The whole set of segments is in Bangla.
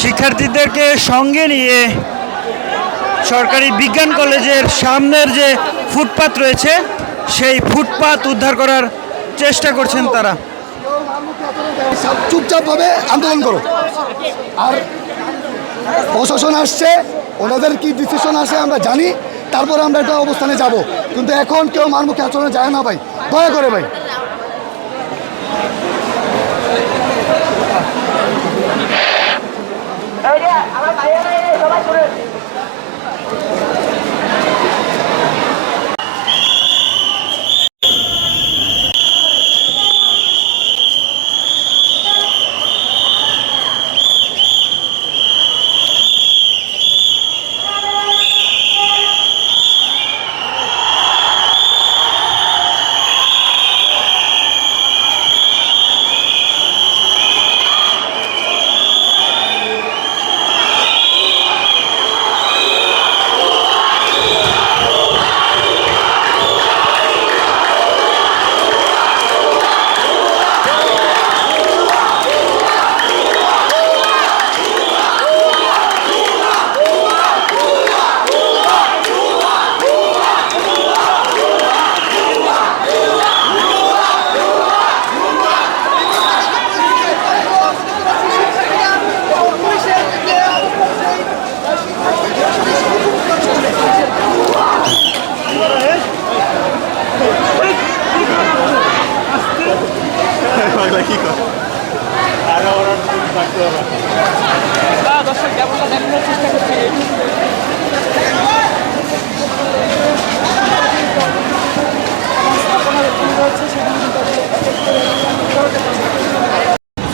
শিক্ষার্থীদেরকে সঙ্গে নিয়ে সরকারি বিজ্ঞান কলেজের সামনের যে ফুটপাত রয়েছে, সেই ফুটপাত উদ্ধার করার চেষ্টা করছেন তারা। চুপচাপ ভাবে আন্দোলন করো। আর প্রশাসন আসছে, ওনাদের কি ডিসিশন আসে আমরা জানি তারপরে আমরা একটা অবস্থানে যাব। কিন্তু এখন কেউ মারমুখে আচরণে যায় না ভাই। দয়া করে ভাই।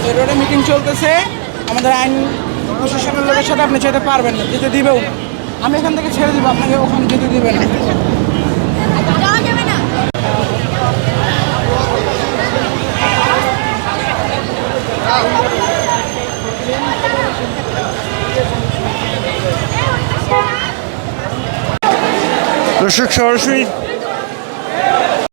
এই রোডে মিটিং চলতেছে। আমাদের আইন প্রশাসনের লোকের সাথে আপনি যেতে পারবেন না যেতে দিবেও। আমি এখান থেকে ছেড়ে দিব আপনাকে ওখানে যেতে দিবে না। যাওয়া যাবে না। দর্শক সরাসরি